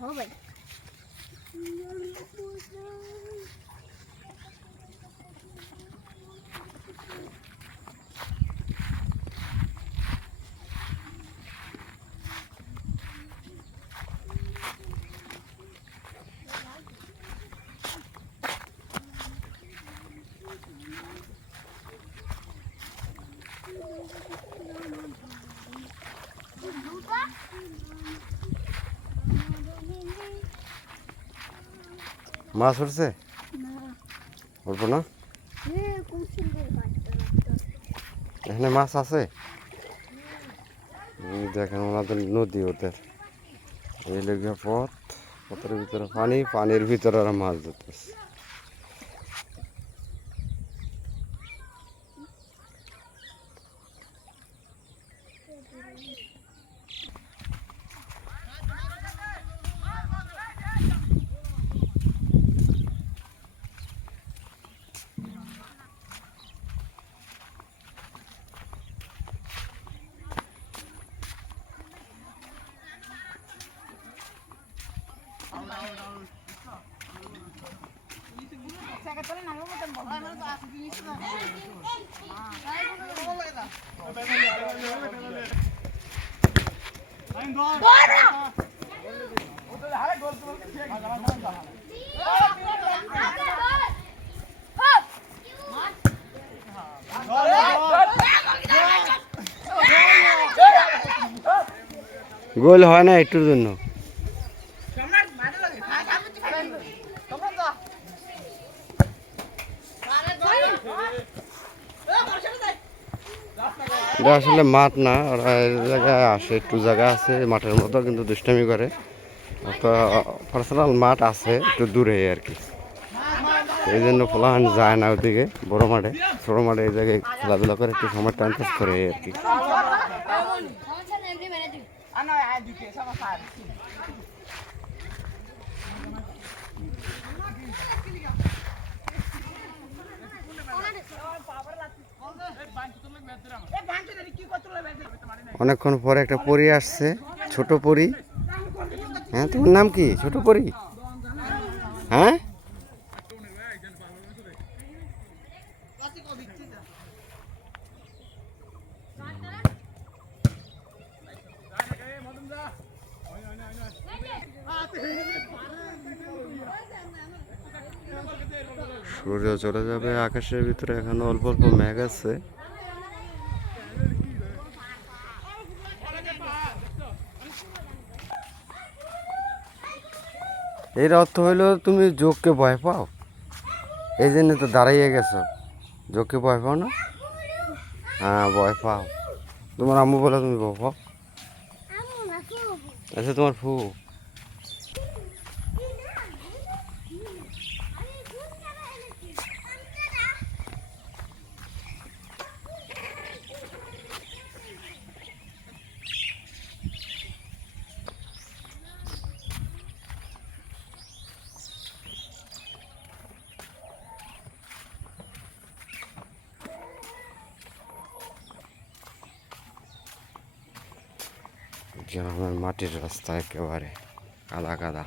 হবে মাছ উঠছে অল্প না এখানে মাছ আছে দেখেন ওনাদের নদী ওদের এই লেগে পথের ভিতরে পানির ভিতরে ওরা মাছ ধরতেছে গোল হয় না একটুর জন্য এটা আসলে মাঠ না ওরা এই জায়গায় আসে একটু জায়গা আছে মাঠের মতো কিন্তু দুষ্টামি করে তো পার্সোনাল মাঠ আছে একটু দূরে আর কি এই জন্য ফলান যায় না ওদিকে বড় মাঠে ছোটো মাঠে এই জায়গায় খেলাধুলা করে একটু সময় টাইম পাস করে আর কি অনেকক্ষণ পরে একটা পরী আসছে ছোট পরী হ্যাঁ তোমার নাম কি ছোট পরী হ্যাঁ সূর্য চলে যাবে আকাশের ভিতরে এখন অল্প অল্প মেঘ আছে এর অর্থ হইলো তুমি যোগকে ভয় পাও এই জন্য তো দাঁড়াইয়ে গেছো যোগকে ভয় পাও না হ্যাঁ ভয় পাও তোমার আম্মু বলে তুমি ভয় পাও আচ্ছা তোমার ফু গ্রামের মাটির রাস্তা একেবারে কাদা কাদা